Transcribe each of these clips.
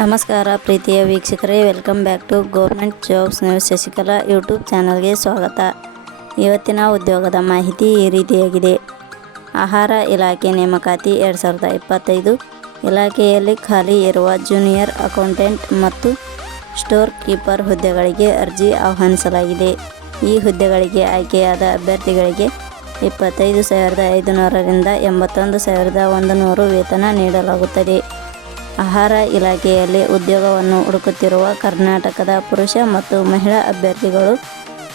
ನಮಸ್ಕಾರ ಪ್ರೀತಿಯ ವೀಕ್ಷಕರೇ welcome back to government jobs news Shashikala YouTube ಚಾನಲ್ಗೆ ಸ್ವಾಗತ. ಇವತ್ತಿನ ಉದ್ಯೋಗದ ಮಾಹಿತಿ ಈ ರೀತಿಯಾಗಿದೆ. ಆಹಾರ ಇಲಾಖೆ ನೇಮಕಾತಿ ಎರಡು ಸಾವಿರದ ಇಪ್ಪತ್ತೈದು ಇಲಾಖೆಯಲ್ಲಿ ಖಾಲಿ ಇರುವ ಜೂನಿಯರ್ ಅಕೌಂಟೆಂಟ್ ಮತ್ತು ಸ್ಟೋರ್ ಕೀಪರ್ ಹುದ್ದೆಗಳಿಗೆ ಅರ್ಜಿ ಆಹ್ವಾನಿಸಲಾಗಿದೆ. ಈ ಹುದ್ದೆಗಳಿಗೆ ಆಯ್ಕೆಯಾದ ಅಭ್ಯರ್ಥಿಗಳಿಗೆ ಇಪ್ಪತ್ತೈದು ಸಾವಿರದ ಐದುನೂರರಿಂದ ಎಂಬತ್ತೊಂದು ಸಾವಿರದ ಒಂದು ನೂರು ವೇತನ ನೀಡಲಾಗುತ್ತದೆ. ಆಹಾರ ಇಲಾಖೆಯಲ್ಲಿ ಉದ್ಯೋಗವನ್ನು ಹುಡುಕುತ್ತಿರುವ ಕರ್ನಾಟಕದ ಪುರುಷ ಮತ್ತು ಮಹಿಳಾ ಅಭ್ಯರ್ಥಿಗಳು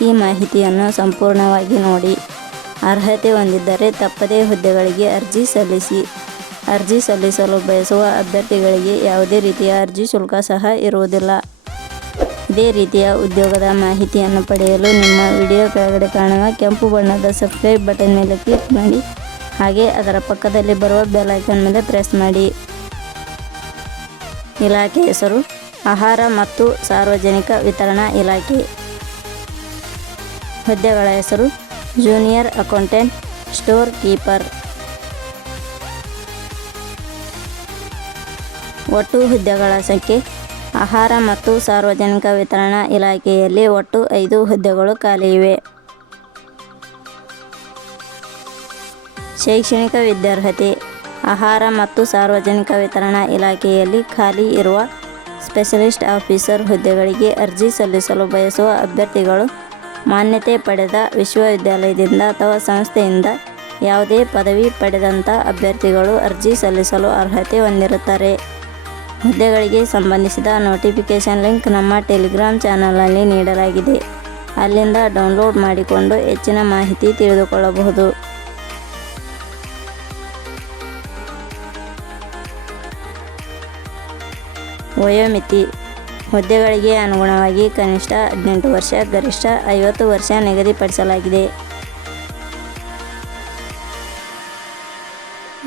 ಈ ಮಾಹಿತಿಯನ್ನು ಸಂಪೂರ್ಣವಾಗಿ ನೋಡಿ ಅರ್ಹತೆ ಹೊಂದಿದ್ದರೆ ತಪ್ಪದೇ ಹುದ್ದೆಗಳಿಗೆ ಅರ್ಜಿ ಸಲ್ಲಿಸಿ. ಅರ್ಜಿ ಸಲ್ಲಿಸಲು ಬಯಸುವ ಅಭ್ಯರ್ಥಿಗಳಿಗೆ ಯಾವುದೇ ರೀತಿಯ ಅರ್ಜಿ ಶುಲ್ಕ ಸಹ ಇರುವುದಿಲ್ಲ. ಇದೇ ರೀತಿಯ ಉದ್ಯೋಗದ ಮಾಹಿತಿಯನ್ನು ಪಡೆಯಲು ನಿಮ್ಮ ವಿಡಿಯೋ ಕೆಳಗಡೆ ಕಾಣುವ ಕೆಂಪು ಬಣ್ಣದ ಸಬ್ಸ್ಕ್ರೈಬ್ ಬಟನ್ ಮೇಲೆ ಕ್ಲಿಕ್ ಮಾಡಿ, ಹಾಗೆ ಅದರ ಪಕ್ಕದಲ್ಲಿ ಬರುವ ಬೆಲ್ ಐಕನ್ ಮೇಲೆ ಪ್ರೆಸ್ ಮಾಡಿ. ಇಲಾಖೆ ಹೆಸರು, ಆಹಾರ ಮತ್ತು ಸಾರ್ವಜನಿಕ ವಿತರಣಾ ಇಲಾಖೆ. ಹುದ್ದೆಗಳ ಹೆಸರು, ಜೂನಿಯರ್ ಅಕೌಂಟೆಂಟ್, ಸ್ಟೋರ್ ಕೀಪರ್. ಒಟ್ಟು ಹುದ್ದೆಗಳ ಸಂಖ್ಯೆ, ಆಹಾರ ಮತ್ತು ಸಾರ್ವಜನಿಕ ವಿತರಣಾ ಇಲಾಖೆಯಲ್ಲಿ ಒಟ್ಟು ಐದು ಹುದ್ದೆಗಳು ಖಾಲಿ ಇವೆ. ಶೈಕ್ಷಣಿಕ ವಿದ್ಯಾರ್ಹತೆ ಆಹಾರ ಮತ್ತು ಸಾರ್ವಜನಿಕ ವಿತರಣಾ ಇಲಾಖೆಯಲ್ಲಿ ಖಾಲಿ ಇರುವ ಸ್ಪೆಷಲಿಸ್ಟ್ ಆಫೀಸರ್ ಹುದ್ದೆಗಳಿಗೆ ಅರ್ಜಿ ಸಲ್ಲಿಸಲು ಬಯಸುವ ಅಭ್ಯರ್ಥಿಗಳು ಮಾನ್ಯತೆ ಪಡೆದ ವಿಶ್ವವಿದ್ಯಾಲಯದಿಂದ ಅಥವಾ ಸಂಸ್ಥೆಯಿಂದ ಯಾವುದೇ ಪದವಿ ಪಡೆದಂಥ ಅಭ್ಯರ್ಥಿಗಳು ಅರ್ಜಿ ಸಲ್ಲಿಸಲು ಅರ್ಹತೆ ಹೊಂದಿರುತ್ತಾರೆ. ಹುದ್ದೆಗಳಿಗೆ ಸಂಬಂಧಿಸಿದ ನೋಟಿಫಿಕೇಷನ್ ಲಿಂಕ್ ನಮ್ಮ ಟೆಲಿಗ್ರಾಮ್ ಚಾನಲ್ನಲ್ಲಿ ನೀಡಲಾಗಿದೆ. ಅಲ್ಲಿಂದ ಡೌನ್ಲೋಡ್ ಮಾಡಿಕೊಂಡು ಹೆಚ್ಚಿನ ಮಾಹಿತಿ ತಿಳಿದುಕೊಳ್ಳಬಹುದು. ವಯೋಮಿತಿ. ಹುದ್ದೆಗಳಿಗೆ ಅನುಗುಣವಾಗಿ ಕನಿಷ್ಠ ಹದಿನೆಂಟು ವರ್ಷ, ಗರಿಷ್ಠ ಐವತ್ತು ವರ್ಷ ನಿಗದಿಪಡಿಸಲಾಗಿದೆ.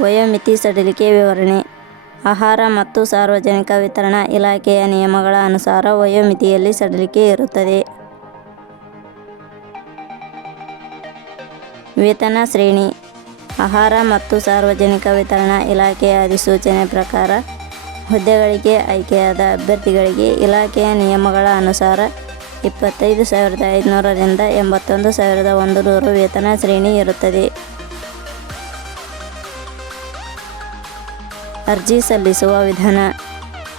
ವಯೋಮಿತಿ ಸಡಿಲಿಕೆ ವಿವರಣೆ. ಆಹಾರ ಮತ್ತು ಸಾರ್ವಜನಿಕ ವಿತರಣಾ ಇಲಾಖೆಯ ನಿಯಮಗಳ ಅನುಸಾರ ವಯೋಮಿತಿಯಲ್ಲಿ ಸಡಿಲಿಕೆ ಇರುತ್ತದೆ. ವೇತನ ಶ್ರೇಣಿ. ಆಹಾರ ಮತ್ತು ಸಾರ್ವಜನಿಕ ವಿತರಣಾ ಇಲಾಖೆಯ ಅಧಿಸೂಚನೆ ಪ್ರಕಾರ ಹುದ್ದೆಗಳಿಗೆ ಆಯ್ಕೆಯಾದ ಅಭ್ಯರ್ಥಿಗಳಿಗೆ ಇಲಾಖೆಯ ನಿಯಮಗಳ ಅನುಸಾರ ಇಪ್ಪತ್ತೈದು ಸಾವಿರದ ಐದುನೂರರಿಂದ ಎಂಬತ್ತೊಂದು ಸಾವಿರದ ಒಂದು ನೂರು ವೇತನ ಶ್ರೇಣಿ ಇರುತ್ತದೆ. ಅರ್ಜಿ ಸಲ್ಲಿಸುವ ವಿಧಾನ.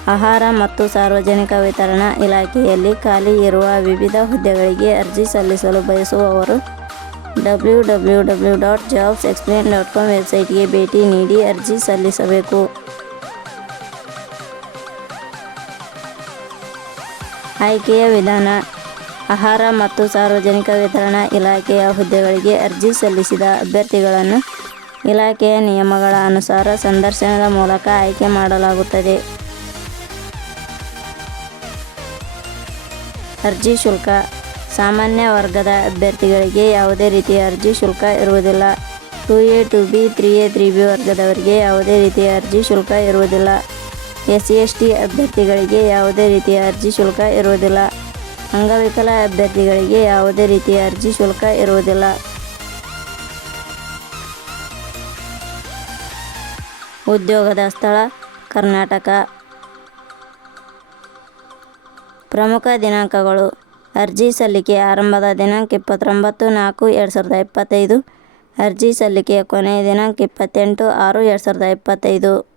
ಆಹಾರ ಮತ್ತು ಸಾರ್ವಜನಿಕ ವಿತರಣಾ ಇಲಾಖೆಯಲ್ಲಿ ಖಾಲಿ ಇರುವ ವಿವಿಧ ಹುದ್ದೆಗಳಿಗೆ ಅರ್ಜಿ ಸಲ್ಲಿಸಲು ಬಯಸುವವರು W W W dot jobs explain dot com ವೆಬ್ಸೈಟ್ಗೆ ಭೇಟಿ ನೀಡಿ ಅರ್ಜಿ ಸಲ್ಲಿಸಬೇಕು. ಆಯ್ಕೆಯ ವಿಧಾನ, ಆಹಾರ ಮತ್ತು ಸಾರ್ವಜನಿಕ ವಿತರಣಾ ಇಲಾಖೆಯ ಹುದ್ದೆಗಳಿಗೆ ಅರ್ಜಿ ಸಲ್ಲಿಸಿದ ಅಭ್ಯರ್ಥಿಗಳನ್ನು ಇಲಾಖೆಯ ನಿಯಮಗಳ ಅನುಸಾರ ಸಂದರ್ಶನದ ಮೂಲಕ ಆಯ್ಕೆ ಮಾಡಲಾಗುತ್ತದೆ. ಅರ್ಜಿ ಶುಲ್ಕ, ಸಾಮಾನ್ಯ ವರ್ಗದ ಅಭ್ಯರ್ಥಿಗಳಿಗೆ ಯಾವುದೇ ರೀತಿಯ ಅರ್ಜಿ ಶುಲ್ಕ ಇರುವುದಿಲ್ಲ. Two A two B, three A, three B ವರ್ಗದವರಿಗೆ ಯಾವುದೇ ರೀತಿಯ ಅರ್ಜಿ ಶುಲ್ಕ ಇರುವುದಿಲ್ಲ. ಎಸ್ ಸಿ ಎಸ್ ಟಿ ಅಭ್ಯರ್ಥಿಗಳಿಗೆ ಯಾವುದೇ ರೀತಿಯ ಅರ್ಜಿ ಶುಲ್ಕ ಇರುವುದಿಲ್ಲ. ಅಂಗವಿಕಲ ಅಭ್ಯರ್ಥಿಗಳಿಗೆ ಯಾವುದೇ ರೀತಿಯ ಅರ್ಜಿ ಶುಲ್ಕ ಇರುವುದಿಲ್ಲ. ಉದ್ಯೋಗದ ಸ್ಥಳ, ಕರ್ನಾಟಕ. ಪ್ರಮುಖ ದಿನಾಂಕಗಳು. ಅರ್ಜಿ ಸಲ್ಲಿಕೆ ಆರಂಭದ ದಿನಾಂಕ ಇಪ್ಪತ್ತೊಂಬತ್ತು ನಾಲ್ಕು ಎರಡು ಸಾವಿರದ ಇಪ್ಪತ್ತೈದು. ಅರ್ಜಿ ಸಲ್ಲಿಕೆಯ ಕೊನೆಯ ದಿನಾಂಕ ಇಪ್ಪತ್ತೆಂಟು ಆರು ಎರಡು ಸಾವಿರದ ಇಪ್ಪತ್ತೈದು.